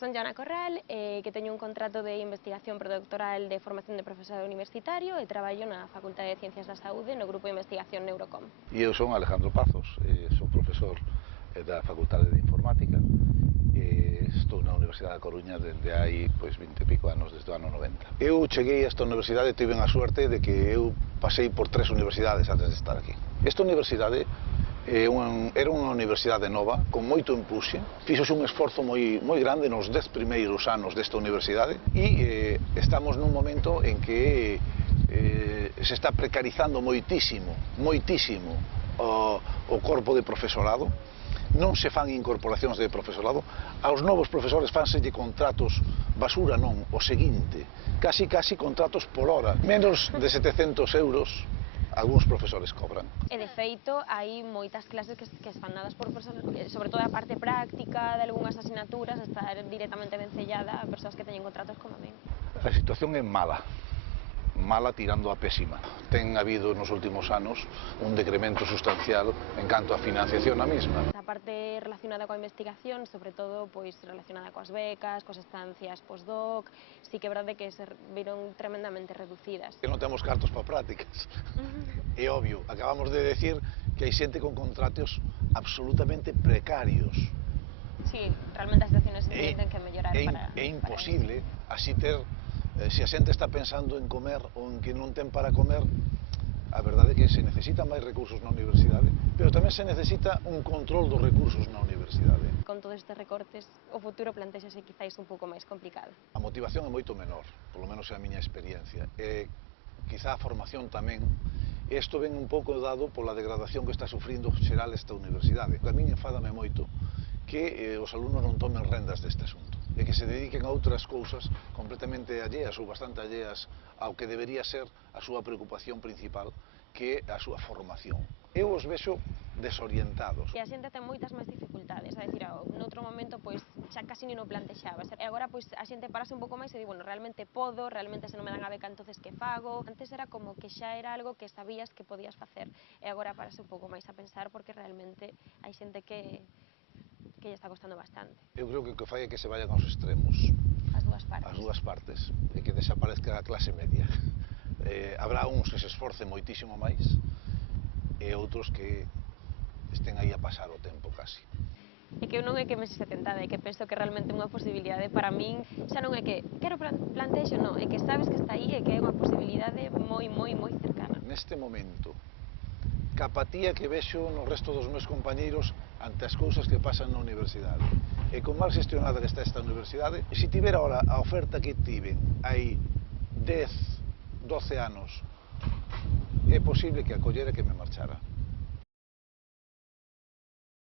Son Joana Corral, que teño un contrato de investigación predoctoral de formación de profesorado universitario e traballo na Facultade de Ciencias da Saúde no grupo de investigación Neurocom. E eu son Alejandro Pazos, son profesor da Facultade de Informática e estou na Universidade da Coruña desde hai 20 e pico anos, desde o ano 90. Eu cheguei a esta universidade e tive a suerte de que eu pasei por 3 universidades antes de estar aquí. Esta universidade era unha universidade nova, con moito empuxe, fixose un esforzo moi grande nos 10 primeiros anos desta universidade e estamos nun momento en que se está precarizando moitísimo o corpo de profesorado, non se fan incorporacións de profesorado, aos novos profesores fanselle contratos basura non, o seguinte, casi contratos por hora, menos de 700 euros algúns profesores cobran. E de feito, hai moitas clases que fan dadas por persoas, sobre todo a parte práctica de algunhas asignaturas, está directamente vencellada a persoas que teñen contratos como a min. A situación é mala tirando a pésima. Ten habido nos últimos anos un decremento sustancial en canto a financiación a mesma. A parte relacionada coa investigación, sobre todo relacionada coas becas, coas estancias postdoc, sí que é verdade que se viron tremendamente reducidas. Que non temos cartos para prácticas. É obvio, acabamos de decir que hai xente con contratos absolutamente precarios. Sí, realmente a situación ten que mellorar para... É imposible así ter... Se a xente está pensando en comer ou en que non ten para comer, a verdade é que se necesitan máis recursos na universidade, pero tamén se necesita un control dos recursos na universidade. Con todos estes recortes, o futuro plantéxase quizáis un pouco máis complicado. A motivación é moito menor, polo menos é a miña experiencia. Quizá a formación tamén. Isto ven un pouco dado pola degradación que está sufrindo xeral esta universidade. A min enfádame moito que os alumnos non tomen rendas deste asunto e que se dediquen a outras cousas completamente alleas ou bastante alleas ao que debería ser a súa preocupación principal, que é a súa formación. Eu os vexo desorientados. E a xente ten moitas máis dificultades, a decir, noutro momento xa casi nin o plantexabas. E agora a xente parase un pouco máis e di, bueno, realmente podo, realmente se non me dan a beca entonces que fago. Antes era como que xa era algo que sabías que podías facer e agora parase un pouco máis a pensar porque realmente hai xente que lle está costando bastante. Eu creo que o que fai é que se vayan aos extremos. As dúas partes. As dúas partes, e que desaparezca a clase media. Habrá uns que se esforcen moitísimo máis e outros que estén aí a pasar o tempo casi. E que eu non é que me se tentada, é que penso que realmente é unha posibilidade para min, xa non é que quero plantexo, non, é que sabes que está aí e que é unha posibilidade moi cercana. Neste momento, que apatía que vexo no resto dos meus compañeiros ante as cousas que pasan na universidade. E con mal gestionada que está esta universidade, se tivera ahora a oferta que tiven hai 10, 12 anos, é posible que acollera que me marchara.